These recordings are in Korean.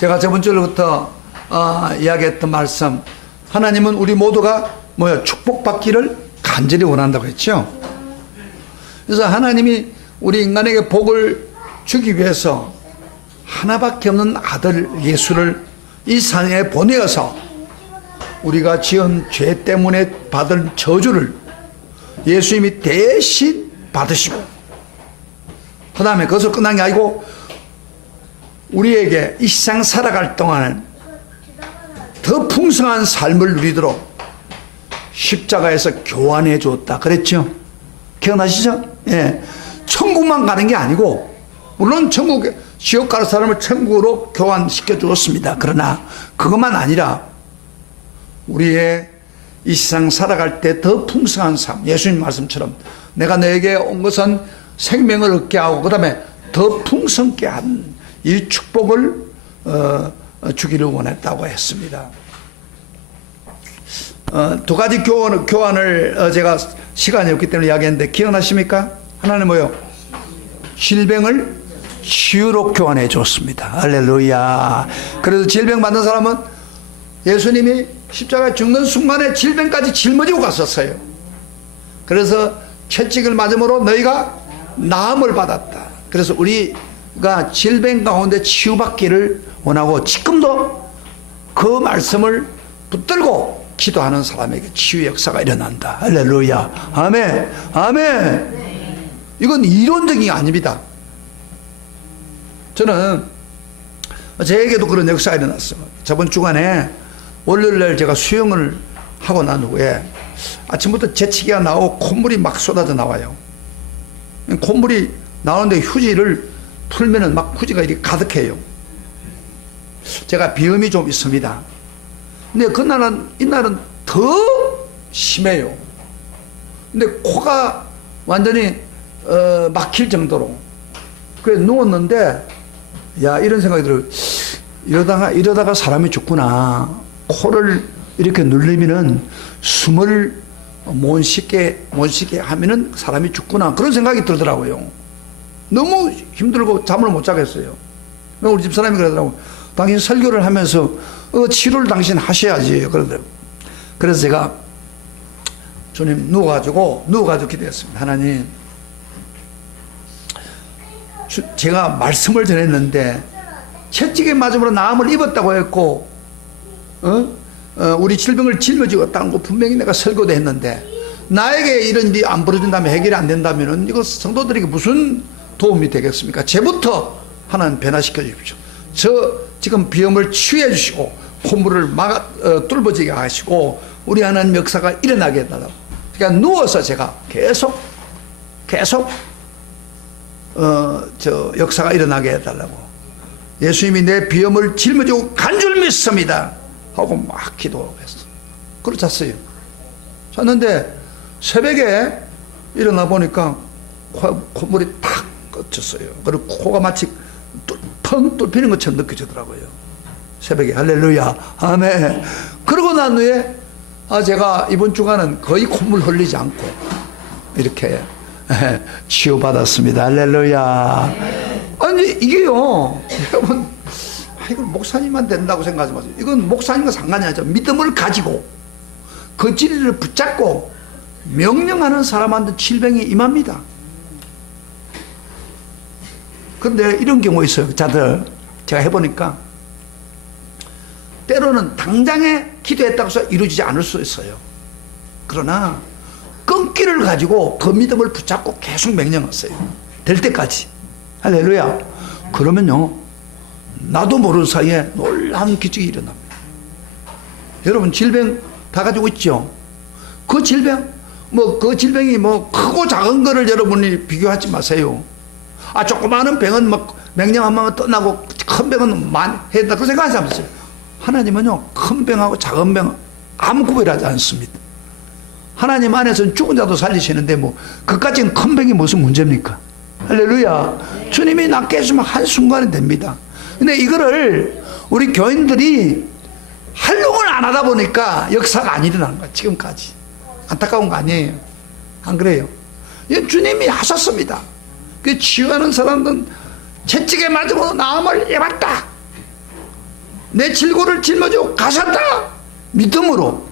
제가 저번 주부터 이야기했던 말씀, 하나님은 우리 모두가 축복받기를 간절히 원한다고 했죠. 그래서 하나님이 우리 인간에게 복을 주기 위해서 하나밖에 없는 아들 예수를 이 세상에 보내어서 우리가 지은 죄 때문에 받은 저주를 예수님이 대신 받으시고, 그 다음에 그것을 끝난 게 아니고 우리에게 이 세상 살아갈 동안 더 풍성한 삶을 누리도록 십자가에서 교환해 줬다 그랬죠. 기억나시죠? 예. 천국만 가는 게 아니고, 물론 지옥 가는 사람을 천국으로 교환시켜 주었습니다. 그러나 그것만 아니라 우리의 이 세상 살아갈 때 더 풍성한 삶, 예수님 말씀처럼 내가 너에게 온 것은 생명을 얻게 하고 그 다음에 더 풍성케 한 이 축복을 주기를 원했다고 했습니다. 두 가지 교환을 제가 시간이 없기 때문에 이야기했는데 기억나십니까? 하나는 뭐요? 질병을 치유로 교환해 줬습니다. 할렐루야. 그래서 질병 받는 사람은 예수님이 십자가에 죽는 순간에 질병까지 짊어지고 갔었어요. 그래서 채찍을 맞음으로 너희가 나음을 받았다. 그래서 우리가 질병 가운데 치유받기를 원하고, 지금도 그 말씀을 붙들고 기도하는 사람에게 치유 역사가 일어난다. 할렐루야. 아멘. 아멘. 이건 이론적인 게 아닙니다. 저는 제에게도 그런 역사가 일어났어요. 저번 주간에 월요일날 제가 수영을 하고 난 후에 아침부터 재채기가 나오고 콧물이 막 쏟아져 나와요. 콧물이 나오는데 휴지를 풀면은 막 휴지가 이렇게 가득해요. 제가 비염이 좀 있습니다. 근데 이날은 더 심해요. 근데 코가 완전히 막힐 정도로. 그래 누웠는데, 야, 이런 생각이 들어요. 이러다가 사람이 죽구나. 코를 이렇게 눌리면은 숨을 못 쉬게 하면은 사람이 죽구나. 그런 생각이 들더라고요. 너무 힘들고 잠을 못 자겠어요. 우리 집사람이 그러더라고요. 당신 설교를 하면서 치료를 당신 하셔야지. 그러더라고요. 그래서 제가 주님 누워가지고 기도했습니다. 하나님, 제가 말씀을 전했는데 채찍에 맞음으로 나음을 입었다고 했고, 우리 질병을 짊어지었다는 거 분명히 내가 설교도 했는데, 나에게 이런 일이 안 벌어진다면, 해결이 안 된다면 이거 성도들에게 무슨 도움이 되겠습니까? 제부터 하나님 변화시켜 주십시오. 저 지금 비염을 치유해 주시고 콧물을 뚫어지게 하시고 우리 하나님 역사가 일어나게 해달라고. 그러니까 누워서 제가 계속 역사가 일어나게 해달라고. 예수님이 내 비염을 짊어지고 간 줄 믿습니다 하고 막 기도했어. 그러고 잤어요. 잤는데 새벽에 일어나 보니까 콧물이 탁 꽂혔어요. 그리고 코가 마치 텅 뚫히는 것처럼 느껴지더라고요. 새벽에. 할렐루야. 아멘. 그러고 난 후에 제가 이번 주간은 거의 콧물 흘리지 않고 이렇게 치유받았습니다. 할렐루야. 아니 이게요, 여러분, 이건 목사님만 된다고 생각하지 마세요. 이건 목사님과 상관이 아니죠. 믿음을 가지고 그 진리를 붙잡고 명령하는 사람한테 질병이 임합니다. 그런데 이런 경우 있어요. 자들 제가 해보니까 때로는 당장에 기도했다고 해서 이루어지지 않을 수 있어요. 그러나 끈기를 가지고 그 믿음을 붙잡고 계속 명령하세요. 될 때까지. 할렐루야. 그러면요, 나도 모르는 사이에 놀라운 기적이 일어납니다. 여러분 질병 다 가지고 있죠. 그 질병 그 질병이 크고 작은 거를 여러분이 비교하지 마세요. 조그마한 병은 명령하면 떠나고 큰 병은 많이 해야 된다, 그 생각하지 않으세요. 하나님은요, 큰 병하고 작은 병은 아무 구별하지 않습니다. 하나님 안에서는 죽은 자도 살리시는데 그까지는 큰 병이 무슨 문제입니까? 할렐루야. 주님이 낫게 해주면 한순간에 됩니다. 근데 이거를 우리 교인들이 활용을 안 하다 보니까 역사가 안 일어나는 거야, 지금까지. 안타까운 거 아니에요? 안 그래요? 주님이 하셨습니다. 그 치유하는 사람들은 채찍에 맞으면 나음을 입었다. 내 질고를 짊어지고 가셨다 믿음으로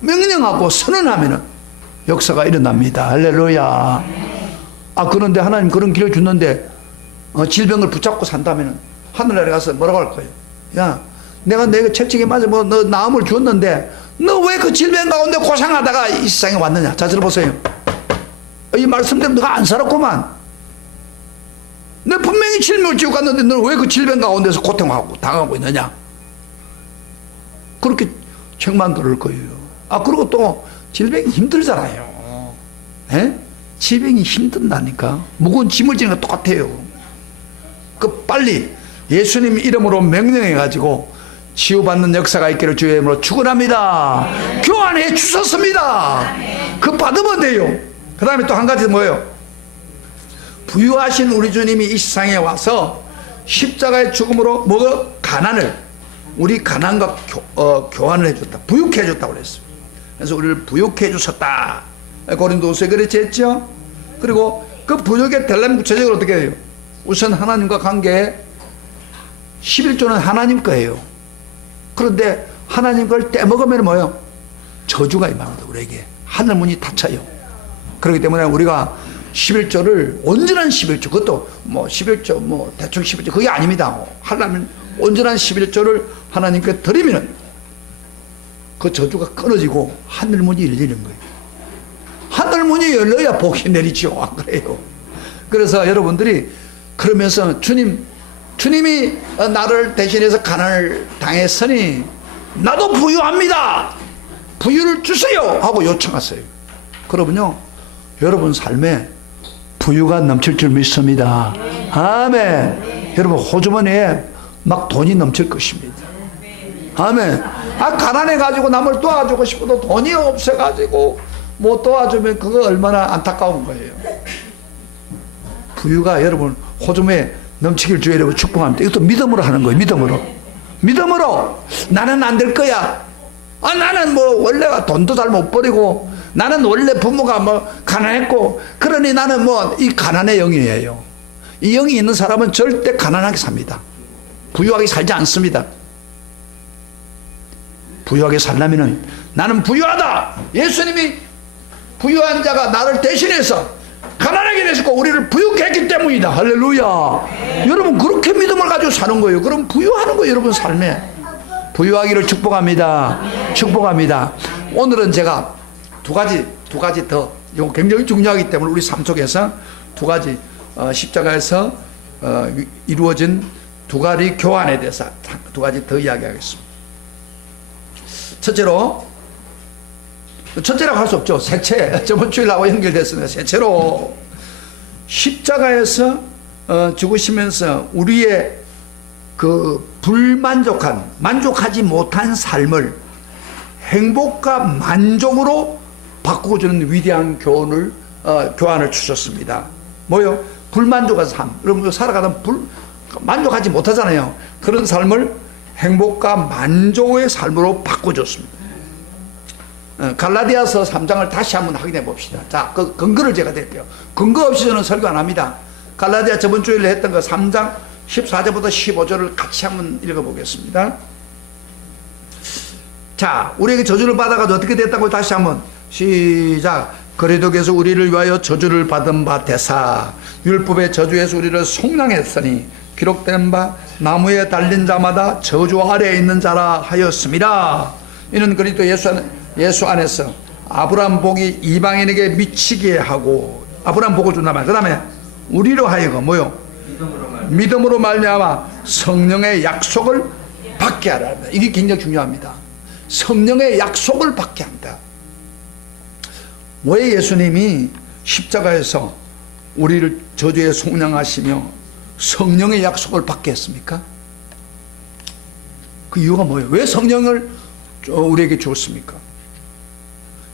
명령하고 선언하면 역사가 일어납니다. 할렐루야. 그런데 하나님 그런 길을 주는데 질병을 붙잡고 산다면 하늘나라에 가서 뭐라고 할 거예요? 야, 내가 책찍에 맞아 너 나음을 주었는데 너 왜 그 질병 가운데 고생하다가 이 세상에 왔느냐? 자, 들어보세요. 이 말씀대로 너가 안 살았구만. 너 분명히 질병을 지고 갔는데 너 왜 그 질병 가운데서 고통하고 당하고 있느냐? 그렇게 책만 그럴 거예요. 그리고 또 질병이 힘들잖아요. 에? 질병이 힘든다니까. 무거운 짐을 지는 거 똑같아요. 빨리 예수님 이름으로 명령해가지고 치유받는 역사가 있기를 주의 이름으로 축원합니다. 교환해 주셨습니다. 그 받으면 돼요. 그 다음에 또 한 가지 뭐예요? 부유하신 우리 주님이 이 세상에 와서 십자가의 죽음으로 가난을 우리 가난과 교환을 해줬다. 부유케 해줬다고 그랬어요. 그래서 우리를 부유케 해주셨다. 고린도후서에 그렇게 했죠. 그리고 그 부유하게 되려면 구체적으로 어떻게 해요? 우선 하나님과 관계에 11조는 하나님 거예요. 그런데 하나님 걸 떼먹으면 뭐예요? 저주가 임합니다. 우리에게 하늘 문이 닫혀요. 그렇기 때문에 우리가 11조를 온전한 11조, 그것도 11조 대충 11조 그게 아닙니다. 하려면 온전한 11조를 하나님께 드리면 그 저주가 끊어지고 하늘 문이 열리는 거예요. 하늘 문이 열려야 복이 내리죠. 안 그래요? 그래서 여러분들이 그러면서 주님이 나를 대신해서 가난을 당했으니 나도 부유합니다. 부유를 주세요 하고 요청하세요. 그러면요 여러분 삶에 부유가 넘칠 줄 믿습니다. 아멘. 여러분 호주머니에 막 돈이 넘칠 것입니다. 아멘. 가난해가지고 남을 도와주고 싶어도 돈이 없어가지고 못 도와주면 그거 얼마나 안타까운 거예요. 부유가 여러분 호주머니에 넘치길 주의 이름으로 축복합니다. 이것도 믿음으로 하는 거예요. 믿음으로 나는 안 될 거야. 나는 원래가 돈도 잘 못 버리고 나는 원래 부모가 가난했고 그러니 나는 이 가난의 영이에요. 이 영이 있는 사람은 절대 가난하게 삽니다. 부유하게 살지 않습니다. 부유하게 살려면은 나는 부유하다. 예수님이 부유한 자가 나를 대신해서 가난하게 했고 우리를 부유케 했기 때문이다. 할렐루야. 여러분 그렇게 믿음을 가지고 사는 거예요. 그럼 부유하는 거예요. 여러분 삶에 부유하기를 축복합니다. 오늘은 제가 두 가지 더 이거 굉장히 중요하기 때문에 우리 삶 속에서 두 가지 십자가에서 이루어진 두 가지 교환에 대해서 두 가지 더 이야기하겠습니다. 첫째라고 할 수 없죠. 색채. 저번 주일하고 연결됐으니까 색채로 십자가에서 죽으시면서 우리의 그 만족하지 못한 삶을 행복과 만족으로 바꾸어주는 위대한 교환을 주셨습니다. 뭐요? 불만족한 삶. 여러분 살아가다 만족하지 못하잖아요. 그런 삶을 행복과 만족의 삶으로 바꿔줬습니다. 갈라디아서 3장을 다시 한번 확인해 봅시다. 자, 그 근거를 제가 드릴게요. 근거 없이 저는 설교 안 합니다. 갈라디아 저번 주일에 했던 거 3장 14절부터 15절을 같이 한번 읽어보겠습니다. 자, 우리에게 저주를 받아가지고 어떻게 됐다고 다시 한번 시작. 그리스도께서 우리를 위하여 저주를 받은 바 되사 율법의 저주에서 우리를 속량했으니 기록된 바 나무에 달린 자마다 저주 아래에 있는 자라 하였습니다. 이는 그리스도 예수 안에서 아브라함 복이 이방인에게 미치게 하고 아브라함 복을 준단 말이에요. 그 다음에 우리로 하여금 뭐요? 믿음으로 말미암아 성령의 약속을 받게 하라. 이게 굉장히 중요합니다. 성령의 약속을 받게 한다. 왜 예수님이 십자가에서 우리를 저주에 속량하시며 성령의 약속을 받게 했습니까? 그 이유가 뭐예요? 왜 성령을 우리에게 주었습니까?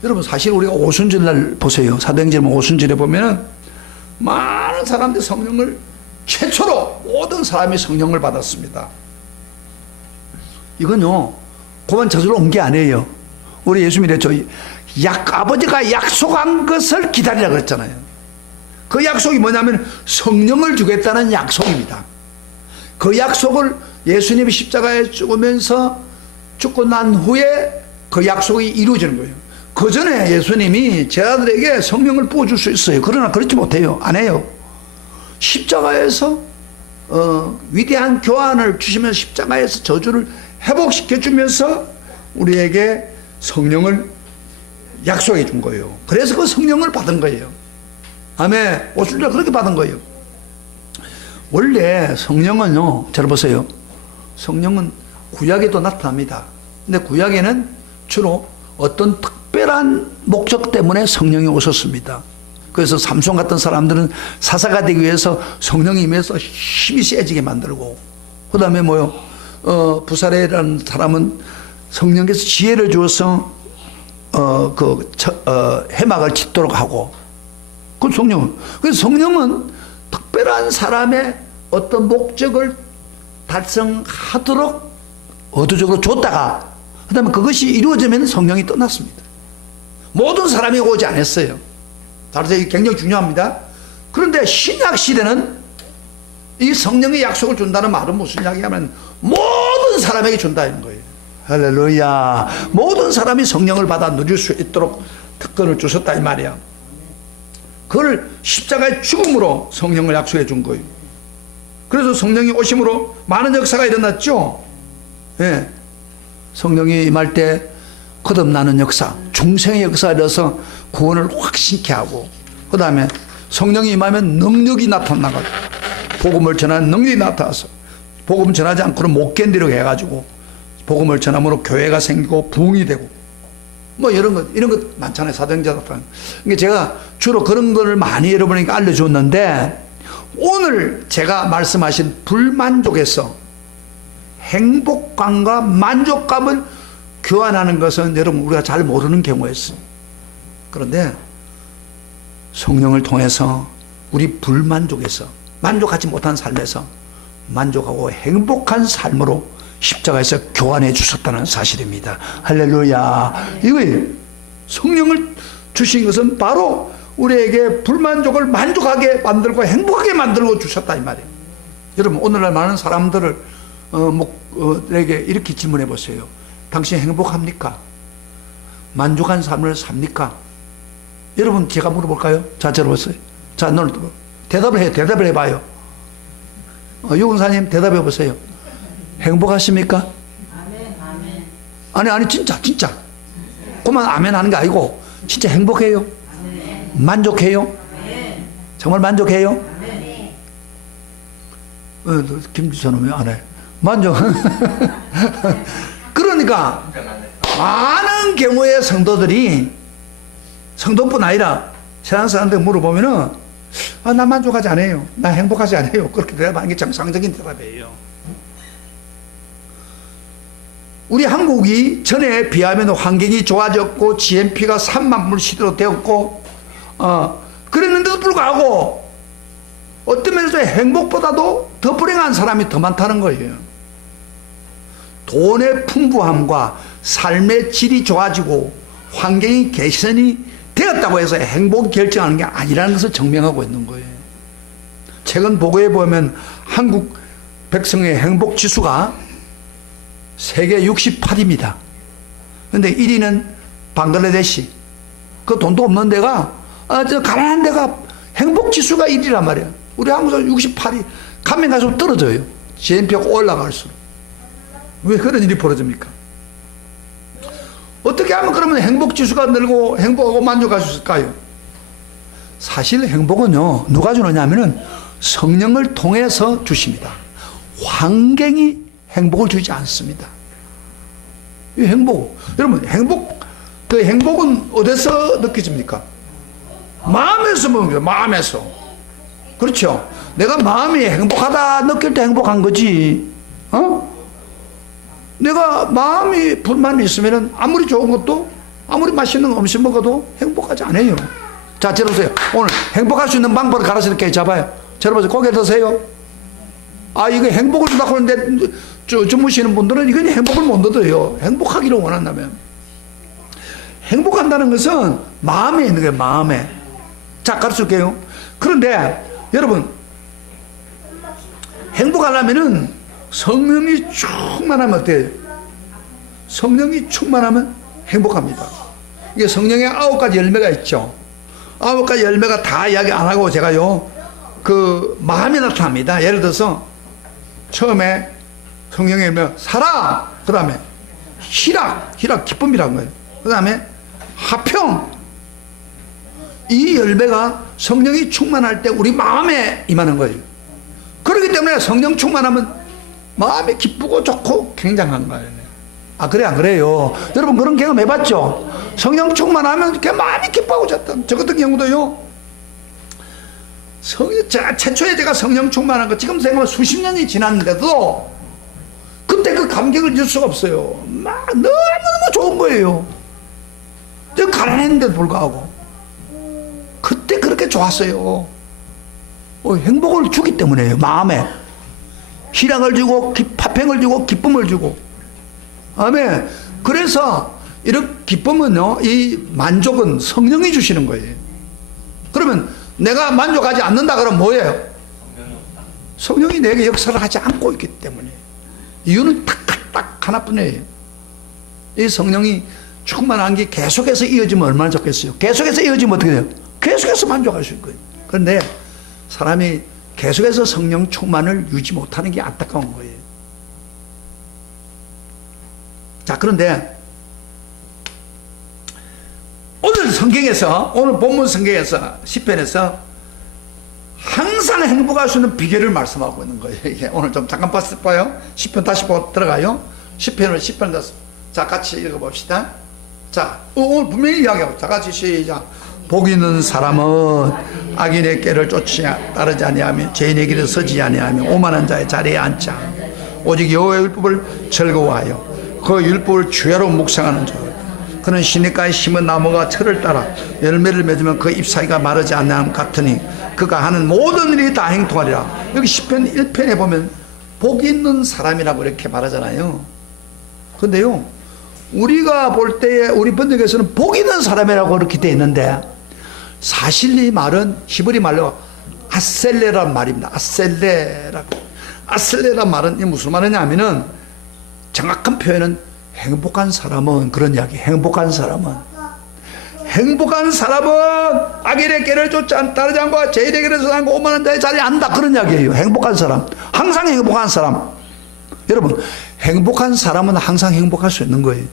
여러분 사실 우리가 오순절날 보세요. 사도행전 오순절에 보면 많은 사람들이 성령을 최초로 모든 사람이 성령을 받았습니다. 이건요 고만 저절로 온 게 아니에요. 우리 예수님이 그랬죠. 아버지가 약속한 것을 기다리라 그랬잖아요. 그 약속이 뭐냐면 성령을 주겠다는 약속입니다. 그 약속을 예수님이 십자가에 죽고 난 후에 그 약속이 이루어지는 거예요. 그 전에 예수님이 제자들에게 성령을 부어줄 수 있어요. 그러나 그렇지 못해요. 안 해요. 십자가에서 위대한 교환을 주시면서 십자가에서 저주를 회복시켜 주면서 우리에게 성령을 약속해 준 거예요. 그래서 그 성령을 받은 거예요. 아멘. 오순절 그렇게 받은 거예요. 원래 성령은요, 잘 보세요. 성령은 구약에도 나타납니다. 근데 구약에는 주로 어떤 특별한 목적 때문에 성령이 오셨습니다. 그래서 삼손 같은 사람들은 사사가 되기 위해서 성령이 임해서 힘이 세지게 만들고, 그 다음에 뭐요? 부사레라는 사람은 성령께서 지혜를 주어서 해막을 짓도록 하고, 그건 성령. 그래서 성령은 특별한 사람의 어떤 목적을 달성하도록 의도적으로 줬다가, 그 다음에 그것이 이루어지면 성령이 떠났습니다. 모든 사람이 오지 않았어요. 따라서 이게 굉장히 중요합니다. 그런데 신약 시대는 이 성령의 약속을 준다는 말은 무슨 이야기냐면 모든 사람에게 준다는 거예요. 할렐루야. 모든 사람이 성령을 받아 누릴 수 있도록 특권을 주셨다 이 말이야. 그걸 십자가의 죽음으로 성령을 약속해 준 거예요. 그래서 성령이 오심으로 많은 역사가 일어났죠. 예. 성령이 임할 때 거듭나는 역사, 중생의 역사에 대해서 구원을 확신케 하고, 그 다음에 성령이 임하면 능력이 나타나고, 복음을 전하는 능력이 나타나서 복음 전하지 않고는 못 견디려고 해가지고 복음을 전함으로 교회가 생기고 부흥이 되고, 뭐 이런 것 많잖아요. 사도행전. 그러니까 제가 주로 그런 거를 많이 여러분에게 알려줬는데, 오늘 제가 말씀하신 불만족에서 행복감과 만족감을 교환하는 것은 여러분 우리가 잘 모르는 경우였어요. 그런데 성령을 통해서 우리 불만족에서, 만족하지 못한 삶에서 만족하고 행복한 삶으로 십자가에서 교환해 주셨다는 사실입니다. 할렐루야. 이거예요. 성령을 주신 것은 바로 우리에게 불만족을 만족하게 만들고 행복하게 만들고 주셨다 이 말이에요. 여러분 오늘날 많은 사람들을 에게 이렇게 질문해 보세요. 당신 행복합니까? 만족한 삶을 삽니까? 여러분 제가 물어볼까요? 자, 들어보세요. 자, 오늘 대답을 해봐요. 유근사님 대답해 보세요. 행복하십니까? 아멘. 아니 진짜 그만 아멘 하는 게 아니고 진짜 행복해요? 만족해요? 정말 만족해요? 김지선은 왜 안 해? 만족. 그러니까 많은 경우의 성도뿐 아니라 세상 사람들 물어보면은 나 만족하지 않아요. 나 행복하지 않아요. 그렇게 대답하는 게 정상적인 대답이에요. 우리 한국이 전에 비하면 환경이 좋아졌고 GNP가 3만 불 시대로 되었고 그랬는데도 불구하고 어떤 면에서 행복보다도 더 불행한 사람이 더 많다는 거예요. 돈의 풍부함과 삶의 질이 좋아지고 환경이 개선이 되었다고 해서 행복을 결정하는 게 아니라는 것을 증명하고 있는 거예요. 최근 보고에 보면 한국 백성의 행복 지수가 세계 68입니다. 그런데 1위는 방글라데시. 그 돈도 없는 데가, 저 가난한 데가 행복 지수가 1위란 말이에요. 우리 한국에서 68이 가면 갈수록 떨어져요. GNP가 올라갈수록. 왜 그런 일이 벌어집니까? 어떻게 하면 그러면 행복 지수가 늘고 행복하고 만족할 수 있을까요? 사실 행복은요, 누가 주느냐면은 성령을 통해서 주십니다. 환경이 행복을 주지 않습니다. 이 행복, 여러분 그 행복은 어디서 느껴집니까? 마음에서 먹습니다. 마음에서. 그렇죠? 내가 마음이 행복하다 느낄 때 행복한 거지. 내가 마음이 불만이 있으면 아무리 좋은 것도, 아무리 맛있는 음식 먹어도 행복하지 않아요. 자, 들어보세요. 오늘 행복할 수 있는 방법을 가르쳐 드릴게요. 잡아요. 들어보세요. 고개 드세요. 이거 행복을 준다고 하는데 주무시는 분들은 이건 행복을 못 얻어요. 행복하기를 원한다면. 행복한다는 것은 마음에 있는 거예요. 마음에. 자, 가르쳐 줄게요. 그런데 여러분 행복하려면은 성령이 충만하면 어때요? 성령이 충만하면 행복합니다. 이게 성령의 9가지 열매가 있죠. 9가지 열매가 다 이야기 안 하고 제가요, 그 마음이 나타납니다. 예를 들어서 처음에 성령의 열매 사랑, 그 다음에 희락 기쁨이라는 거예요. 그 다음에 화평. 이 열매가 성령이 충만할 때 우리 마음에 임하는 거예요. 그렇기 때문에 성령 충만하면 마음이 기쁘고 좋고 굉장한 거예요. 아, 그래 안 그래요? 여러분 그런 경험 해봤죠? 성령 충만하면 이렇게 마음이 기뻐하고 좋다. 저 같은 경우도요, 최초에 제가 성령 충만한 거 지금 생각하면 수십 년이 지났는데도 그때 그 감격을 잊을 수가 없어요. 막 너무너무 좋은 거예요. 저 가난했는데도 불구하고 그때 그렇게 좋았어요. 행복을 주기 때문에요. 마음에 희락을 주고 화평을 주고 기쁨을 주고. 아멘. 그래서 이런 기쁨은요, 이 만족은 성령이 주시는 거예요. 그러면 내가 만족하지 않는다 그러면 뭐예요? 성령이 내게 역사를 하지 않고 있기 때문에. 이유는 딱 하나뿐이에요. 이 성령이 충만한 게 계속해서 이어지면 얼마나 좋겠어요. 계속해서 이어지면 어떻게 돼요? 계속해서 만족할 수 있는 거예요. 그런데 사람이 계속해서 성령 충만을 유지 못하는 게 안타까운 거예요. 자, 그런데 오늘 성경에서, 오늘 본문 성경에서, 시편에서 항상 행복할 수 있는 비결을 말씀하고 있는 거예요. 이게 오늘 좀 잠깐 봐요. 시편 다시 들어가요. 시편 자, 같이 읽어봅시다. 자, 오늘 분명히 이야기하고, 자, 같이 시작. 복 있는 사람은 악인의 꾀를 따르지 아니하며 죄인의 길에 서지 아니하며 오만한 자의 자리에 앉지 않으며 오직 여호와의 율법을 즐거워하여 그 율법을 주야로 묵상하는 자. 그는 시냇가에 심은 나무가 철을 따라 열매를 맺으면 그 잎사귀가 마르지 않는 같으니 그가 하는 모든 일이 다 행통하리라. 여기 시편 1편에 보면 복 있는 사람이라고 이렇게 말하잖아요. 근데요, 우리가 볼 때에 우리 번역에서는 복 있는 사람이라고 이렇게 되어 있는데, 사실 이 말은 히브리 말로 아셀레란 말입니다. 아셀레란 말은 무슨 말이냐면은, 정확한 표현은 행복한 사람은, 그런 이야기. 행복한 사람은 악인의 꾀를 따르지 않고 죄인의 길을 서지 않고 오만한 자의 자리에 앉는다, 그런 이야기예요. 행복한 사람, 항상 행복한 사람. 여러분, 행복한 사람은 항상 행복할 수 있는 거예요.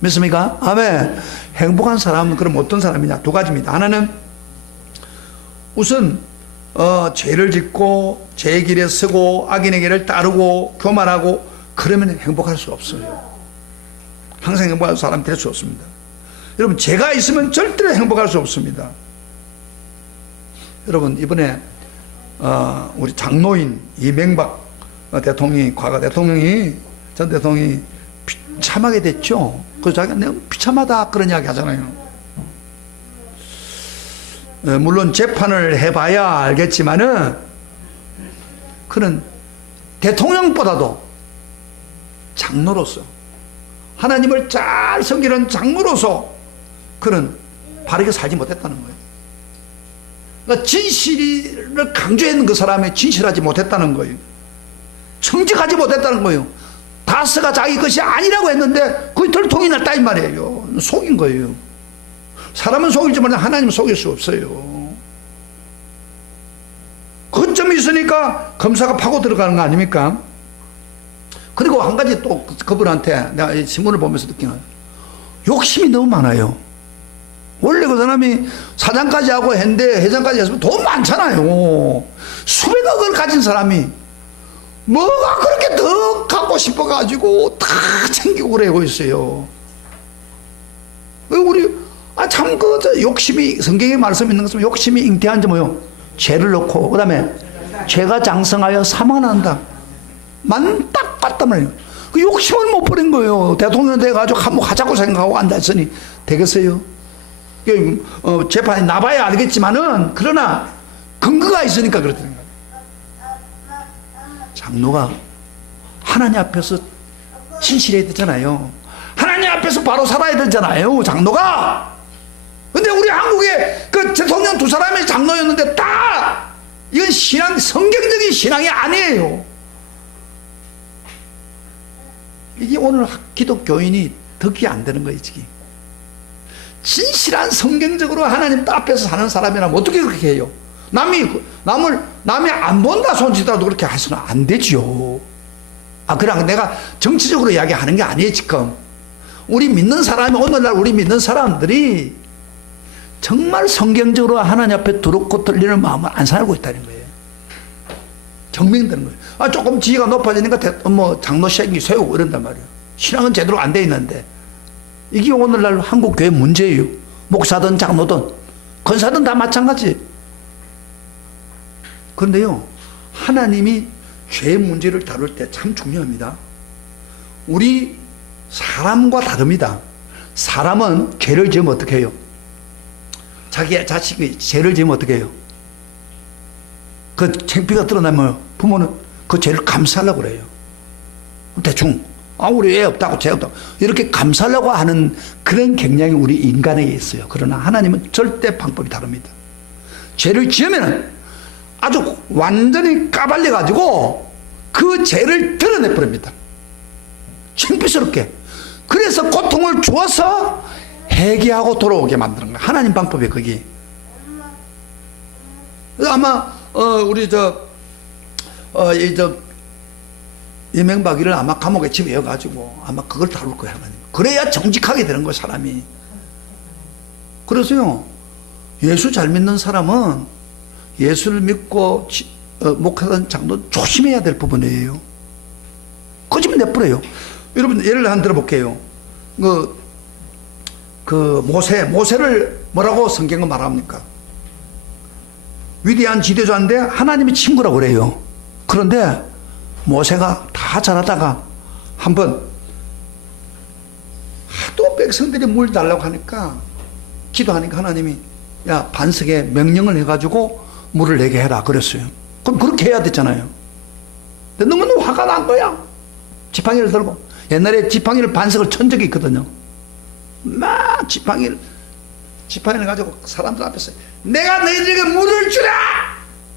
믿습니까? 아멘. 행복한 사람은 그럼 어떤 사람이냐? 두 가지입니다. 하나는 우선 죄를 짓고 죄의 길에 서고 악인의 길을 따르고 교만하고 그러면 행복할 수 없어요. 항상 행복한 사람이 될 수 없습니다. 여러분, 죄가 있으면 절대로 행복할 수 없습니다. 여러분, 이번에 우리 장로인 이명박 대통령이, 과거 대통령이, 전 대통령이 비참하게 됐죠. 그래서 자기가 너무 비참하다 그런 이야기 하잖아요. 물론 재판을 해봐야 알겠지만은 그는 대통령보다도 장로로서, 하나님을 잘 섬기는 장로로서 그는 바르게 살지 못했다는 거예요. 그러니까 진실을 강조했는 그 사람이 진실하지 못했다는 거예요. 정직하지 못했다는 거예요. 다스가 자기 것이 아니라고 했는데 그게 들통이 났다 이 말이에요. 속인 거예요. 사람은 속일지만 하나님은 속일 수 없어요. 그 점이 있으니까 검사가 파고 들어가는 거 아닙니까? 그리고 한 가지 또 그분한테 내가 이 신문을 보면서 느끼는 거예요. 욕심이 너무 많아요. 원래 그 사람이 사장까지 하고 했는데 회장까지 했으면 돈 많잖아요. 수백억을 가진 사람이 뭐가 그렇게 더 갖고 싶어가지고 다 챙기고 그러고 있어요. 우리 참 욕심이, 성경에 말씀 있는 것은 욕심이 잉태한 지 뭐요? 죄를 넣고 그 다음에 죄가 장성하여 사망한다. 딱 맞단 말이에요. 그 욕심을 못 버린 거예요. 대통령 돼가지고 한번 하자고 생각하고 앉았으니 되겠어요? 재판이 나봐야 알겠지만은 그러나 근거가 있으니까 그렇다는 거예요. 장로가 하나님 앞에서 진실해야 되잖아요. 하나님 앞에서 바로 살아야 되잖아요, 장로가. 근데 우리 한국에 그 대통령 두 사람이 장로였는데 다 이건 신앙, 성경적인 신앙이 아니에요. 이게 오늘 기독교인이 덕이 안 되는 거예요, 지금. 진실한 성경적으로 하나님 앞에서 사는 사람이라면 어떻게 그렇게 해요? 남이 안 본다 손치더라도 그렇게 해서는 안 되지요. 그냥 내가 정치적으로 이야기하는 게 아니에요, 지금. 우리 믿는 사람이, 오늘날 우리 믿는 사람들이 정말 성경적으로 하나님 앞에 두렵고 떨리는 마음을 안 살고 있다는 거예요. 정명되는 거예요. 조금 지위가 높아지니까 장로 생기 세우고 이런단 말이에요. 신앙은 제대로 안 돼 있는데. 이게 오늘날 한국 교회 문제예요. 목사든 장로든 권사든 다 마찬가지. 그런데요, 하나님이 죄 문제를 다룰 때 참 중요합니다. 우리 사람과 다릅니다. 사람은 죄를 지으면 어떻게 해요? 자기 자식이 죄를 지으면 어떻게 해요? 그 창피가 드러나면 부모는 그 죄를 감싸려고 그래요. 대충 우리 애 없다고 죄 없다고 이렇게 감싸려고 하는 그런 경향이 우리 인간에 있어요. 그러나 하나님은 절대 방법이 다릅니다. 죄를 지으면 아주 완전히 까발려 가지고 그 죄를 드러내 버립니다. 창피스럽게. 그래서 고통을 주어서 회개하고 돌아오게 만드는 거예요. 하나님 방법이 거기. 아마 우리 이명박이를 아마 감옥에 집어여가지고 아마 그걸 다룰 거예요, 하나님. 그래야 정직하게 되는 거예요, 사람이. 그래서요, 예수 잘 믿는 사람은 예수를 믿고 목하던 장도 조심해야 될 부분이에요. 거짓말 내버려요. 여러분 예를 하나 들어볼게요. 모세를 뭐라고 성경은 말합니까? 위대한 지도자인데 하나님이 친구라고 그래요. 그런데 모세가 다 잘하다가 한번 하도 백성들이 물 달라고 하니까 기도하니까 하나님이 야 반석에 명령을 해가지고 물을 내게 해라 그랬어요. 그럼 그렇게 해야 됐잖아요. 근데 너무너무 화가 난 거야. 지팡이를 들고. 옛날에 지팡이를 반석을 천 적이 있거든요. 막 지팡이를 가지고 사람들 앞에서 내가 너희들에게 물을 주라!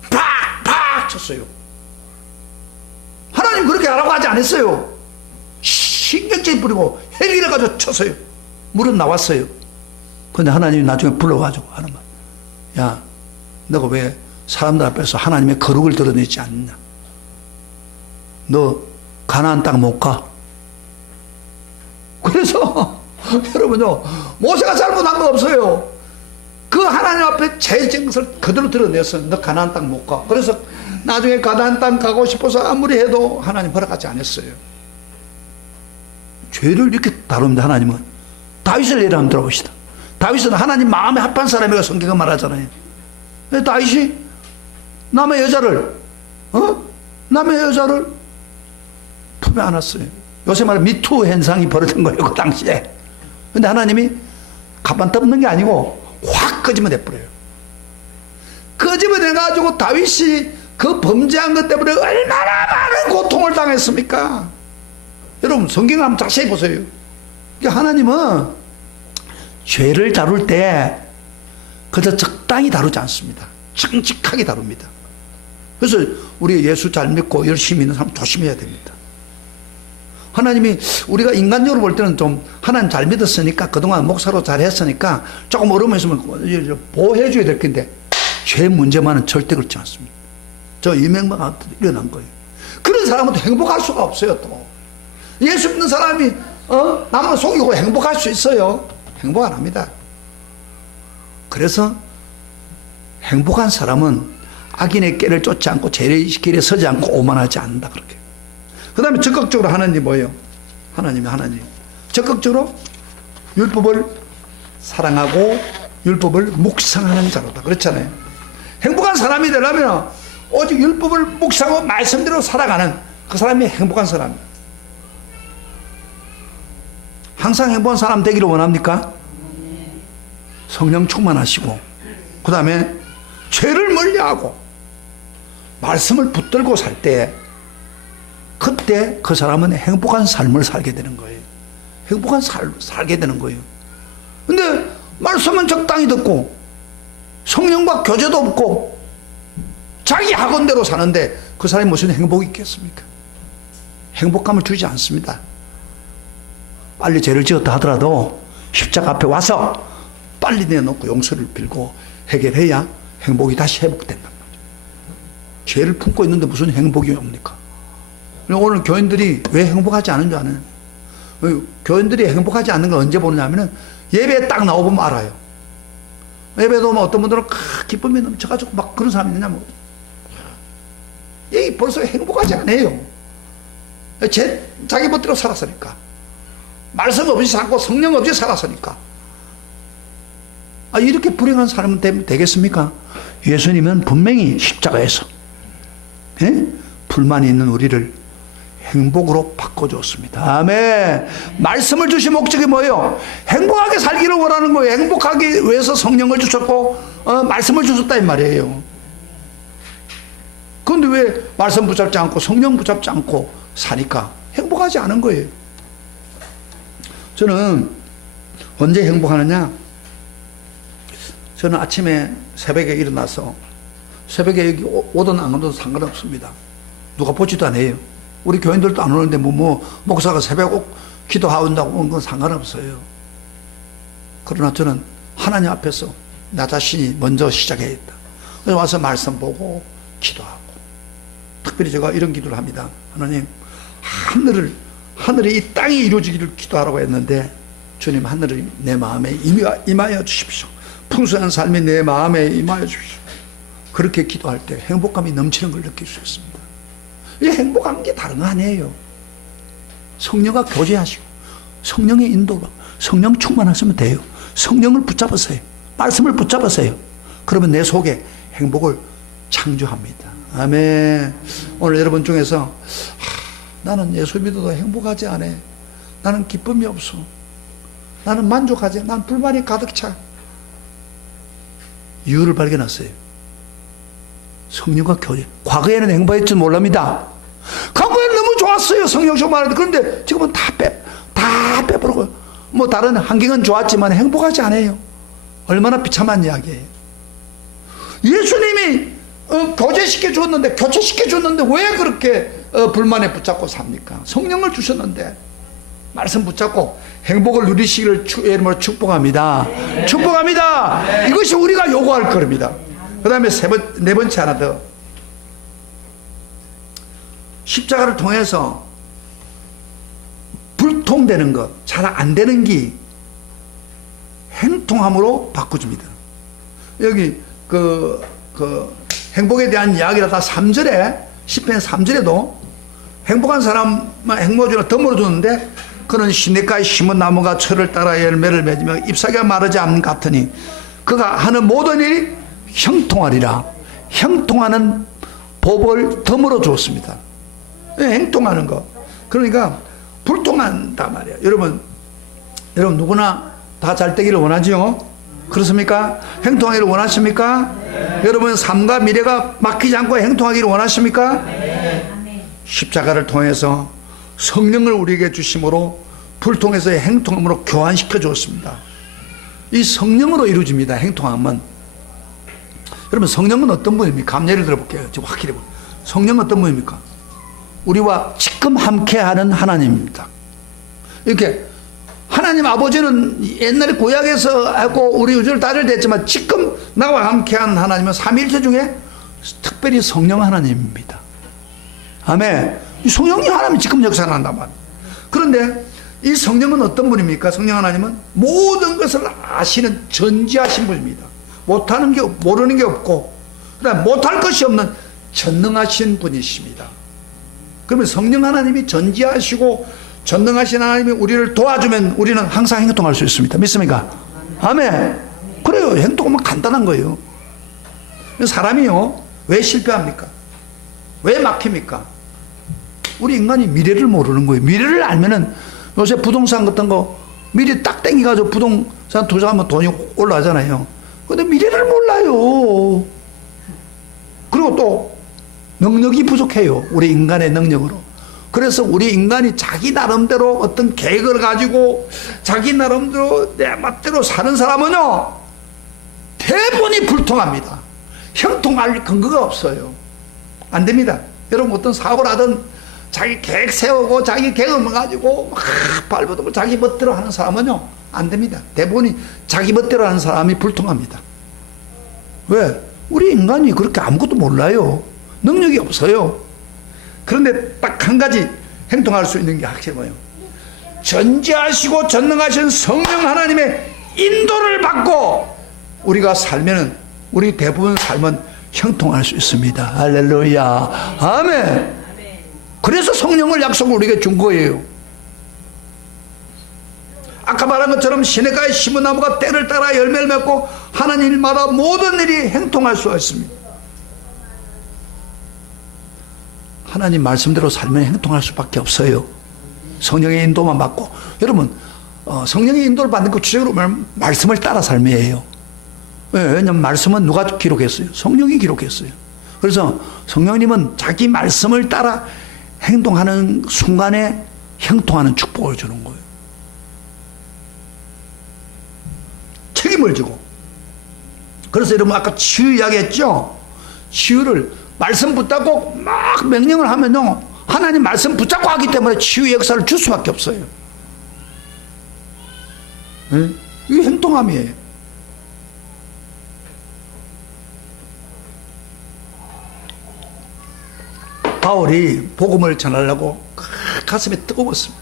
팍! 쳤어요. 하나님 그렇게 하라고 하지 않았어요. 신경질 부리고 헬기를 가지고 쳤어요. 물은 나왔어요. 근데 하나님이 나중에 불러가지고 하는 말. 야, 너가 왜 사람들 앞에서 하나님의 거룩을 드러내지 않느냐? 너 가나안 땅 못 가. 그래서 여러분요, 모세가 잘못한 거 없어요. 그 하나님 앞에 죄진 것을 그대로 드러내서 너 가나안 땅 못 가. 그래서 나중에 가나안 땅 가고 싶어서 아무리 해도 하나님 허락하지 않았어요. 죄를 이렇게 다룹니다. 하나님은. 다윗을 예를 한번 들어봅시다. 다윗은 하나님 마음에 합한 사람이라고 성경은 말하잖아요. 다윗이 남의 여자를 품에 안았어요. 요새 말하면 미투 현상이 벌어진 거예요, 그 당시에. 근데 하나님이 가만 떠는 게 아니고 확 끄집어내버려요. 끄집어내가지고 다윗이 그 범죄한 것 때문에 얼마나 많은 고통을 당했습니까? 여러분 성경을 한번 자세히 보세요. 그러니까 하나님은 죄를 다룰 때 그저 적당히 다루지 않습니다. 정직하게 다룹니다. 그래서 우리 예수 잘 믿고 열심히 있는 사람 조심해야 됩니다. 하나님이 우리가 인간적으로 볼 때는 좀 하나님 잘 믿었으니까 그동안 목사로 잘 했으니까 조금 어려움 있으면 보호해 줘야 될 텐데 죄 문제만은 절대 그렇지 않습니다. 저 이명박한테 일어난 거예요. 그런 사람은 행복할 수가 없어요. 또 예수 믿는 사람이 남을 속이고 행복할 수 있어요? 행복 안 합니다. 그래서 행복한 사람은 악인의 길을 쫓지 않고 죄의 길에 서지 않고 오만하지 않는다. 그렇게. 그 다음에 적극적으로 하나님 뭐예요? 하나님 적극적으로 율법을 사랑하고 율법을 묵상하는 자로다. 그렇잖아요. 행복한 사람이 되려면 오직 율법을 묵상하고 말씀대로 살아가는 그 사람이 행복한 사람이에요. 항상 행복한 사람 되기를 원합니까? 성령 충만하시고 그 다음에 죄를 멀리하고 말씀을 붙들고 살 때 그때 그 사람은 행복한 삶을 살게 되는 거예요. 행복한 살게 되는 거예요. 근데 말씀은 적당히 듣고 성령과 교제도 없고 자기 학원대로 사는데 그 사람이 무슨 행복이 있겠습니까? 행복감을 주지 않습니다. 빨리 죄를 지었다 하더라도 십자가 앞에 와서 빨리 내놓고 용서를 빌고 해결해야 행복이 다시 회복된단 말이에요. 죄를 품고 있는데 무슨 행복이 옵니까? 오늘 교인들이 왜 행복하지 않은 줄 아나요? 교인들이 행복하지 않는 걸 언제 보느냐 하면은 예배에 딱 나오면 알아요. 예배에 오면 어떤 분들은 기쁨이 넘쳐가지고 막 그런 사람이 있느냐 뭐. 얘 벌써 행복하지 않아요. 자기 멋대로 살았으니까. 말씀 없이 살고 성령 없이 살았으니까. 이렇게 불행한 사람은 되겠습니까? 예수님은 분명히 십자가에서 불만이 있는 우리를 행복으로 바꿔줬습니다. 아멘. 말씀을 주신 목적이 뭐예요? 행복하게 살기를 원하는 거예요. 행복하기 위해서 성령을 주셨고 말씀을 주셨다 이 말이에요. 그런데 왜 말씀 붙잡지 않고 성령 붙잡지 않고 사니까 행복하지 않은 거예요. 저는 언제 행복하느냐? 저는 아침에 새벽에 일어나서 새벽에 여기 오든 안 오든 상관없습니다. 누가 보지도 않아요. 우리 교인들도 안 오는데 목사가 새벽 꼭 기도한다고 오는 건 상관없어요. 그러나 저는 하나님 앞에서 나 자신이 먼저 시작해야겠다. 그래서 와서 말씀 보고 기도하고, 특별히 제가 이런 기도를 합니다. 하나님, 하늘이 이 땅이 이루어지기를 기도하라고 했는데 주님, 하늘이 내 마음에 임하여 주십시오. 풍성한 삶이 내 마음에 임하여 주십시오. 그렇게 기도할 때 행복감이 넘치는 걸 느낄 수 있습니다. 이 행복한 게 다른 거 아니에요. 성령과 교제하시고 성령의 인도로 성령 충만하시면 돼요. 성령을 붙잡으세요. 말씀을 붙잡으세요. 그러면 내 속에 행복을 창조합니다. 아멘. 오늘 여러분 중에서 나는 예수 믿어도 행복하지 않아. 나는 기쁨이 없어. 나는 만족하지. 난 불만이 가득 차. 이유를 발견하세요. 성령과 교제. 과거에는 행복했지 모릅니다. 과거에는 너무 좋았어요. 성령 충만한데. 그런데 지금은 다 빼버리고 다른 환경은 좋았지만 행복하지 않아요. 얼마나 비참한 이야기예요. 예수님이 교제시켜 줬는데 왜 그렇게 불만에 붙잡고 삽니까? 성령을 주셨는데 말씀 붙잡고 행복을 누리시기를 주의 이름으로 축복합니다. 네. 축복합니다. 네. 이것이 우리가 요구할 겁니다. 그 다음에 네 번째 하나 더. 십자가를 통해서 불통되는 것, 잘 안 되는 게 행통함으로 바꿔줍니다. 여기 행복에 대한 이야기를 다 3절에, 10편 3절에도 행복한 사람만 행복을 덤으로 주는데, 그는 시냇가에 심은 나무가 철을 따라 열매를 맺으며 잎사귀가 마르지 않는 같으니 그가 하는 모든 일이 형통하리라. 형통하는 법을 덤으로 주었습니다. 행통하는 거. 그러니까 불통한단 말이에요. 여러분 누구나 다 잘 되기를 원하지요? 그렇습니까? 행통하기를 원하십니까? 네. 여러분 삶과 미래가 막히지 않고 행통하기를 원하십니까? 네. 십자가를 통해서 성령을 우리에게 주심으로 불통해서의 행통함으로 교환시켜 주었습니다. 이 성령으로 이루어집니다. 행통함은. 여러분 성령은 어떤 분입니까? 예를 들어볼게요. 지금 확실히 볼게요. 성령은 어떤 분입니까? 우리와 지금 함께하는 하나님입니다. 이렇게 하나님 아버지는 옛날에 구약에서 하고 우리 우주를 다스렸지만 지금 나와 함께하는 하나님은 삼위일체 중에 특별히 성령 하나님입니다. 아멘. 이 성령이 하나님이 지금 역사를 한단 말이에요. 그런데 이 성령은 어떤 분입니까? 성령 하나님은 모든 것을 아시는 전지하신 분입니다. 못하는 게 모르는 게 없고 그다음 못할 것이 없는 전능하신 분이십니다. 그러면 성령 하나님이 전지하시고 전능하신 하나님이 우리를 도와주면 우리는 항상 행동할 수 있습니다. 믿습니까? 아멘. 그래요. 행동하면 간단한 거예요. 사람이요 왜 실패합니까? 왜 막힙니까? 우리 인간이 미래를 모르는 거예요. 미래를 알면은 요새 부동산 같은 거 미리 딱 땡겨가지고 부동산 투자하면 돈이 올라가잖아요. 근데 미래를 몰라요. 그리고 또 능력이 부족해요. 우리 인간의 능력으로. 그래서 우리 인간이 자기 나름대로 어떤 계획을 가지고 자기 나름대로 내 맛대로 사는 사람은요 대부분이 불통합니다. 형통할 근거가 없어요. 안 됩니다. 여러분 어떤 사고를 하든 자기 계획 세우고 자기 경험을 가지고 막 발버둥을 자기 멋대로 하는 사람은요 안 됩니다. 대부분이 자기 멋대로 하는 사람이 불통합니다. 왜? 우리 인간이 그렇게 아무것도 몰라요. 능력이 없어요. 그런데 딱 한 가지 행동할 수 있는 게 확실히 뭐예요? 전지하시고 전능하신 성령 하나님의 인도를 받고 우리가 살면은 우리 대부분 삶은 형통할 수 있습니다. 할렐루야. 아멘. 그래서 성령을 약속을 우리에게 준 거예요. 아까 말한 것처럼 시냇가에 심은 나무가 때를 따라 열매를 맺고 하나님 일마다 모든 일이 행통할 수가 있습니다. 하나님 말씀대로 살면 행통할 수밖에 없어요. 성령의 인도만 받고. 여러분 성령의 인도를 받는 구체적으로 말씀을 따라 삶이에요. 왜냐하면 말씀은 누가 기록했어요? 성령이 기록했어요. 그래서 성령님은 자기 말씀을 따라 행동하는 순간에 형통하는 축복을 주는 거예요. 책임을 지고. 그래서 여러분 아까 치유 이야기했죠? 치유를 말씀 붙잡고 막 명령을 하면요 하나님 말씀 붙잡고 하기 때문에 치유의 역사를 줄 수밖에 없어요. 네? 이게 행동함이에요. 바울이 복음을 전하려고 가슴이 뜨거웠습니다.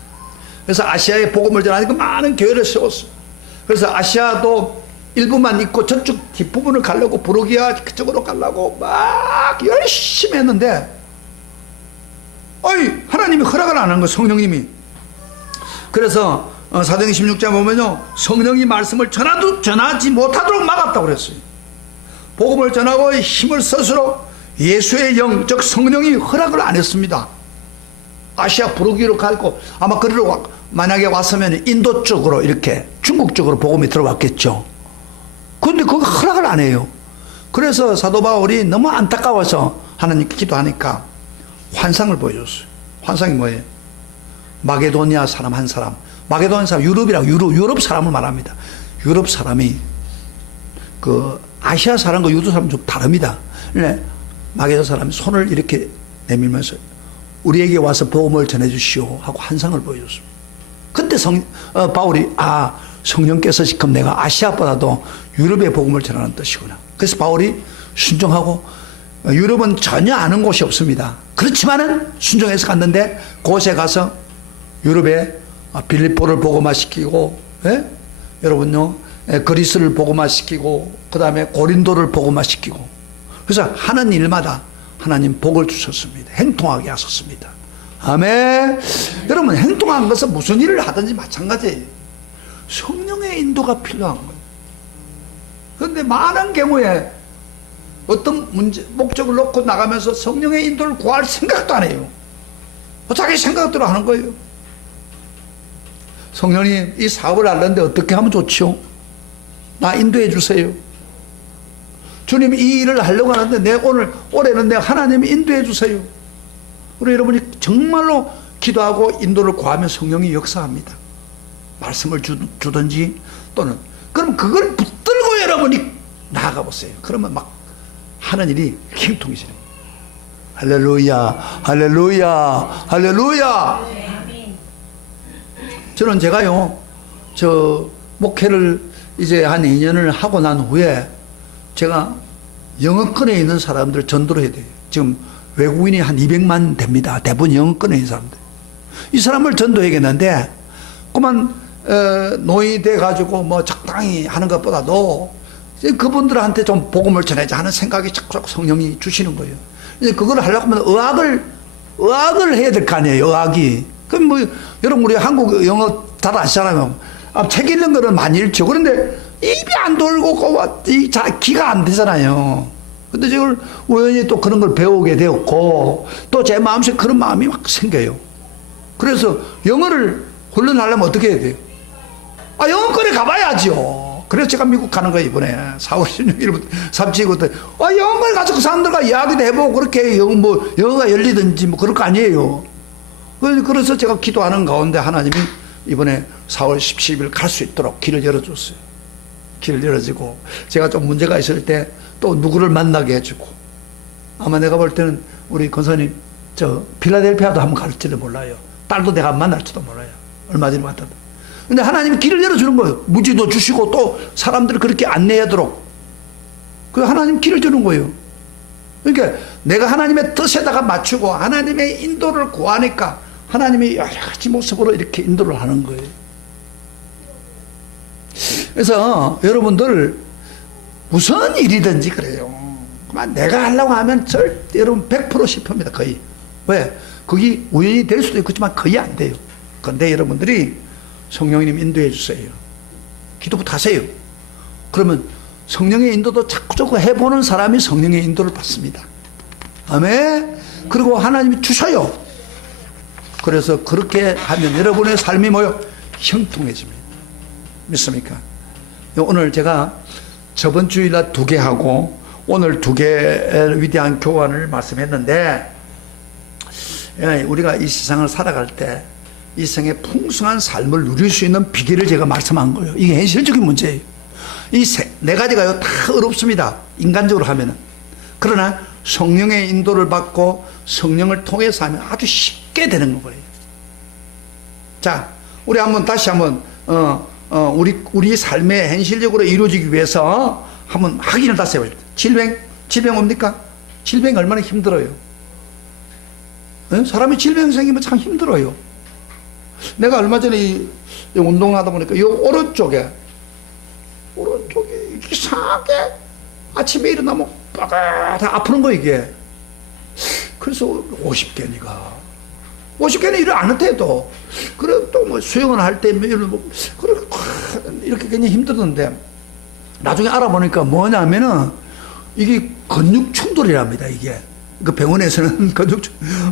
그래서 아시아에 복음을 전하니까 많은 교회를 세웠어요. 그래서 아시아도 일부만 있고 저쪽 뒷부분을 가려고 부르기아 그쪽으로 가려고 막 열심히 했는데 하나님이 허락을 안 한 거예요. 성령님이. 그래서 사도행 16장 보면요 성령이 말씀을 전하지 못하도록 막았다고 그랬어요. 복음을 전하고 힘을 써수록 예수의 영 즉 성령이 허락을 안 했습니다. 아시아 부르기로 가고 아마 그리로 만약에 왔으면 인도 쪽으로 이렇게 중국 쪽으로 복음이 들어왔겠죠. 그런데 그거 허락을 안 해요. 그래서 사도 바울이 너무 안타까워서 하나님께 기도하니까 환상을 보여줬어요. 환상이 뭐예요? 마게도니아 사람 한 사람, 마게도니아 사람 유럽이라고 유럽 사람을 말합니다. 유럽 사람이 그 아시아 사람과 유럽 사람은 좀 다릅니다. 마게도 사람이 손을 이렇게 내밀면서 우리에게 와서 복음을 전해주시오 하고 환상을 보여줬습니다. 그때 바울이 성령께서 지금 내가 아시아보다도 유럽의 복음을 전하는 뜻이구나. 그래서 바울이 순종하고 유럽은 전혀 아는 곳이 없습니다. 그렇지만은 순종해서 갔는데 그곳에 가서 유럽에 빌립보를 복음화시키고 여러분요 그리스를 복음화시키고 그 다음에 고린도를 복음화시키고 그래서 하는 일마다 하나님 복을 주셨습니다. 행통하게 하셨습니다. 아멘. 여러분 행통한 것은 무슨 일을 하든지 마찬가지예요. 성령의 인도가 필요한 거예요. 그런데 많은 경우에 어떤 목적을 놓고 나가면서 성령의 인도를 구할 생각도 안 해요. 자기 생각대로 하는 거예요. 성령님 이 사업을 하려는데 어떻게 하면 좋지요? 나 인도해 주세요. 주님 이 일을 하려고 하는데 올해는 내가 하나님이 인도해 주세요. 우리 여러분이 정말로 기도하고 인도를 구하면 성령이 역사합니다. 말씀을 주든지 또는 그럼 그걸 붙들고 여러분이 나아가 보세요. 그러면 막 하는 일이 형통해지는 거예요. 할렐루야 할렐루야 할렐루야. 저는 제가요 목회를 이제 한 2년을 하고 난 후에 제가 영어권에 있는 사람들 전도를 해야 돼요. 지금 외국인이 한 200만 됩니다. 대부분 영어권에 있는 사람들. 이 사람을 전도해야겠는데 그만 노인이 돼가지고 뭐 적당히 하는 것보다도 그분들한테 좀 복음을 전하자 하는 생각이 자꾸 성령이 주시는 거예요. 이제 그걸 하려고 하면 의학을 해야 될 거 아니에요. 의학이. 그럼 뭐 여러분 우리 한국 영어 잘 아시잖아요. 책 읽는 거는 많이 읽죠. 그런데 입이 안 돌고 기가 안 되잖아요. 근데 저걸 우연히 또 그런 걸 배우게 되었고 또 제 마음속에 그런 마음이 막 생겨요. 그래서 영어를 훈련하려면 어떻게 해야 돼요? 영어권에 가봐야죠. 그래서 제가 미국 가는 거예요. 이번에 4월 16일부터 37일부터 영어권에 가서 그 사람들과 이야기도 해보고 그렇게 영어가 열리든지 뭐 그럴 거 아니에요. 그래서 제가 기도하는 가운데 하나님이 이번에 4월 17일 갈 수 있도록 길을 열어줬어요. 길을 열어주고 제가 좀 문제가 있을 때 또 누구를 만나게 해주고 아마 내가 볼 때는 우리 권사님 100년, 200년, 300년, 400년, 500년, 1000년, 2000년 저 필라델피아도 한번 갈지도 몰라요. 딸도 내가 만날지도 몰라요. 얼마 전에 왔다. 근데 하나님이 길을 열어주는 거예요. 무지도 주시고 또 사람들을 그렇게 안내하도록. 그 하나님 길을 주는 거예요. 그러니까 내가 하나님의 뜻에다가 맞추고 하나님의 인도를 구하니까 하나님이 여러 가지 모습으로 이렇게 인도를 하는 거예요. 그래서 여러분들 무슨 일이든지 그래요. 그만 내가 하려고 하면 절대 여러분 100% 실패입니다. 거의. 왜? 그게 우연히 될 수도 있겠지만 거의 안 돼요. 그런데 여러분들이 성령님 인도해 주세요. 기도부터 하세요. 그러면 성령의 인도도 자꾸자꾸 해보는 사람이 성령의 인도를 받습니다. 아멘. 그리고 하나님이 주셔요. 그래서 그렇게 하면 여러분의 삶이 뭐요? 형통해집니다. 믿습니까? 오늘 제가 저번 주일날 2개 하고 오늘 2개의 위대한 교환을 말씀했는데, 우리가 이 세상을 살아갈 때 이 세상의 풍성한 삶을 누릴 수 있는 비결을 제가 말씀한 거예요. 이게 현실적인 문제예요. 이 4가지가요 다 어렵습니다. 인간적으로 하면은. 그러나 성령의 인도를 받고 성령을 통해서 하면 아주 쉽게 되는 거예요. 자, 우리 다시 한번 우리 삶에 현실적으로 이루어지기 위해서 한번 확인을 다시 해봐요. 질병 옵니까? 질병이 얼마나 힘들어요. 사람이 질병 생기면 참 힘들어요. 내가 얼마 전에 이 운동을 하다 보니까 이 오른쪽에 이상하게 아침에 일어나면 빠가다 아프는 거 이게. 그래서 50개는 일을 안 해도 그래 또 뭐 수영을 할 때 이렇게 굉장히 힘들던데 나중에 알아보니까 뭐냐면은 이게 근육 충돌이랍니다. 이게 그 병원에서는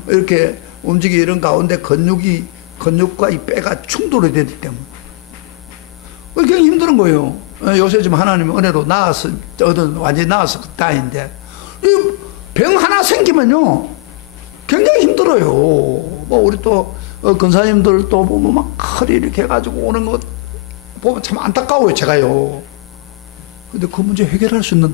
이렇게 움직이는 가운데 근육과 이 뼈가 충돌이 되기 때문에 굉장히 힘든 거예요. 요새 지금 하나님의 은혜로 완전히 나아서 그 따인데 병 하나 생기면요 굉장히 힘들어요. 뭐 우리 또 권사님들 또 보면 막 허리 이렇게 해가지고 오는 거 보면 참 안타까워요. 제가요. 근데 그 문제 해결할 수 있는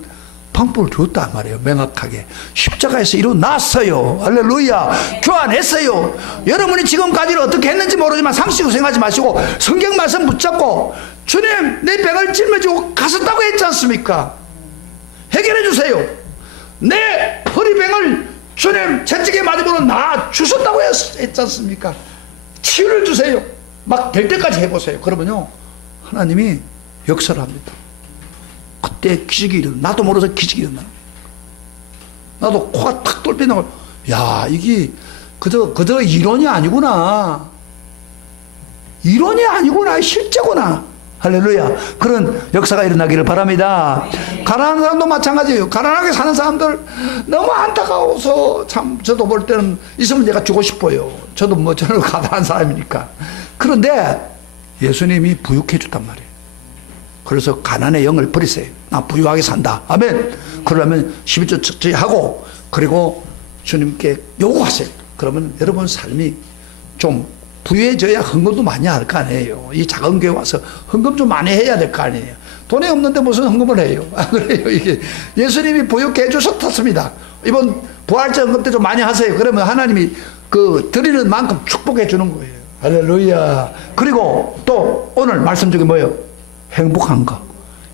방법을 줬단 말이에요. 명확하게 십자가에서 일어났어요. 할렐루야. 교환했어요. 여러분이 지금까지는 어떻게 했는지 모르지만 상식으로 생각하지 마시고 성경 말씀 붙잡고 주님 내 병을 짊어지고 가셨다고 했지 않습니까? 해결해 주세요. 내 허리병을 주님 채찍에 맞으면 나 주셨다고 했지 않습니까? 치유를 주세요. 막 될 때까지 해보세요. 그러면요 하나님이 역사를 합니다. 그때 기적이 일어나. 나도 모르서 기적이 일어나. 나도 코가 탁 뚫리는 야 이게 그저 이론이 아니구나. 이론이 아니구나. 실제구나. 할렐루야. 그런 역사가 일어나기를 바랍니다. 가난한 사람도 마찬가지예요. 가난하게 사는 사람들 너무 안타까워서 참 저도 볼 때는 있으면 내가 주고 싶어요. 저는 가난한 사람이니까. 그런데 예수님이 부유해 줬단 말이에요. 그래서 가난의 영을 버리세요. 나 부유하게 산다. 아멘. 그러면 11조 축제 하고 그리고 주님께 요구하세요. 그러면 여러분 삶이 좀 부유해져야 헌금도 많이 할 거 아니에요. 이 작은 교회 와서 헌금 좀 많이 해야 될 거 아니에요. 돈이 없는데 무슨 헌금을 해요. 그래요. 이게 예수님이 부유케 해주셨습니다. 이번 부활절 헌금 때 좀 많이 하세요. 그러면 하나님이 그 드리는 만큼 축복해 주는 거예요. 할렐루야. 그리고 또 오늘 말씀 중에 뭐예요? 행복한 거.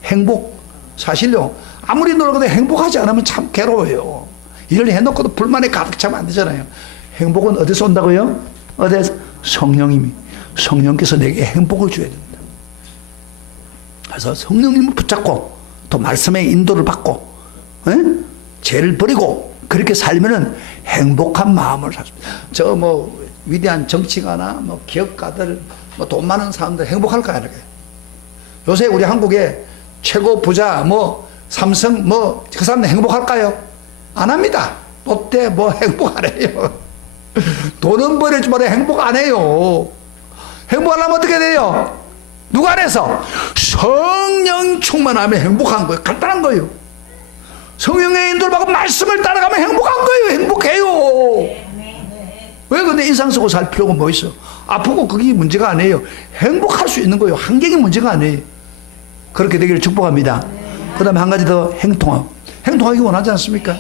행복. 사실요 아무리 노력해도 행복하지 않으면 참 괴로워요. 일을 해놓고도 불만에 가득 차면 안 되잖아요. 행복은 어디서 온다고요? 어디서? 성령께서 내게 행복을 줘야 된다. 그래서 성령님을 붙잡고 또 말씀의 인도를 받고 죄를 버리고 그렇게 살면은 행복한 마음을 살습니다. 저 뭐 위대한 정치가나 뭐 기업가들 뭐 돈 많은 사람들 행복할까요? 요새 우리 한국의 최고 부자 뭐 삼성 뭐 그 사람들 행복할까요? 안 합니다. 롯데 뭐 행복 안 해요. 돈은 벌지 말아 행복 안 해요. 행복하려면 어떻게 돼요? 누가 안에서? 성령 충만하면 행복한 거예요. 간단한 거예요. 성령의 인도를 받고 말씀을 따라가면 행복한 거예요. 행복해요. 왜 근데 인상 쓰고 살 필요가 뭐 있어? 아프고 그게 문제가 아니에요. 행복할 수 있는 거예요. 환경이 문제가 아니에요. 그렇게 되기를 축복합니다. 그 다음에 한 가지 더 행통하기 원하지 않습니까?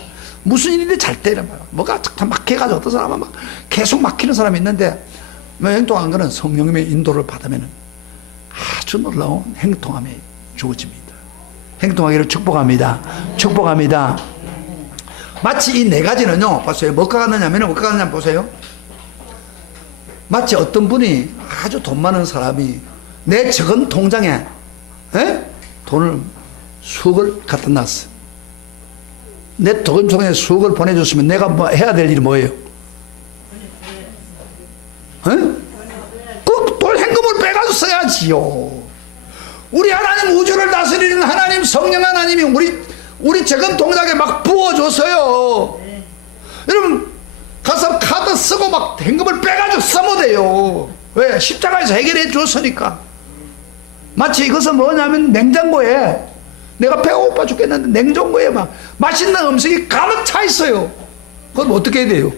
무슨 일인데 잘 때 이런 말이야. 뭐가 참 막혀가지고 어떤 사람은 막 계속 막히는 사람이 있는데 행동한 거는 성령님의 인도를 받으면 아주 놀라운 행동함이 주어집니다. 행동하기를 축복합니다. 축복합니다. 마치 이 네 가지는요, 보세요. 뭐가 같느냐면, 뭐가 같느냐 보세요. 마치 어떤 분이 아주 돈 많은 사람이 내 적은 통장에 돈을 수억을 갖다 놨어. 내 돈 통장에 수억을 보내줬으면 내가 뭐 해야 될 일이 뭐예요? 그 돈 현금을 빼가지고 써야지요. 우리 하나님, 우주를 다스리는 하나님, 성령 하나님이 우리 적은 통장에 막 부어줬어요. 여러분 가서 카드 쓰고 막 현금을 빼가지고 써면 돼요. 왜? 십자가에서 해결해 줬으니까. 마치 이것은 뭐냐면 냉장고에 내가 배고파 죽겠는데 냉장고에 막 맛있는 음식이 가득 차 있어요. 그건 어떻게 해야 돼요?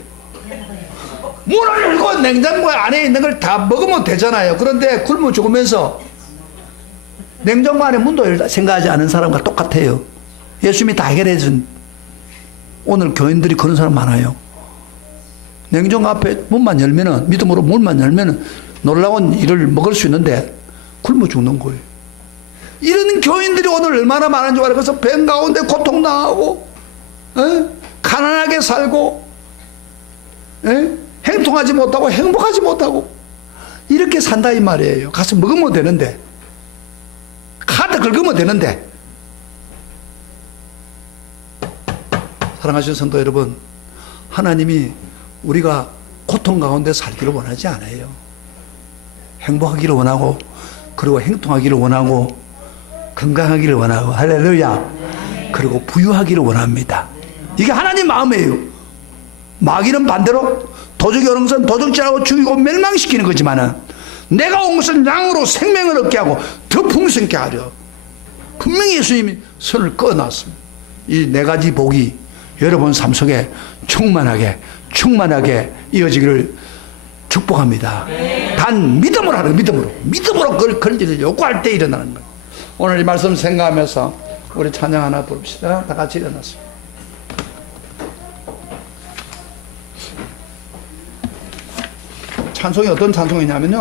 문을 열고 냉장고 안에 있는 걸 다 먹으면 되잖아요. 그런데 굶어 죽으면서 냉장고 안에 문도 열다 생각하지 않은 사람과 똑같아요. 예수님이 다 해결해 준. 오늘 교인들이 그런 사람 많아요. 냉장고 앞에 문만 열면은, 믿음으로 문만 열면은 놀라운 일을 먹을 수 있는데 굶어 죽는 거예요. 이런 교인들이 오늘 얼마나 많은지 알아요. 그래서 뱀 가운데 고통당하고 가난하게 살고 행동하지 못하고 행복하지 못하고 이렇게 산다 이 말이에요. 가서 먹으면 되는데, 카드 긁으면 되는데. 사랑하시는 성도 여러분, 하나님이 우리가 고통 가운데 살기를 원하지 않아요. 행복하기를 원하고, 그리고 행동하기를 원하고, 건강하기를 원하고, 할렐루야. 그리고 부유하기를 원합니다. 이게 하나님 마음이에요. 마귀는 반대로 도적이 오는 것은 도적질하고 죽이고 멸망시키는 거지만은, 내가 온 것은 양으로 생명을 얻게 하고 더 풍성케 하려. 분명히 예수님이 선을 꺼놨습니다. 이 네 가지 복이 여러분 삶 속에 충만하게 이어지기를 축복합니다. 단 믿음으로 하는 거예요. 믿음으로 그걸 걸리를 요구할 때 일어나는 거예요. 오늘 이 말씀 생각하면서 우리 찬양 하나 부릅시다. 다 같이 일어났습니다. 찬송이 어떤 찬송이냐면요,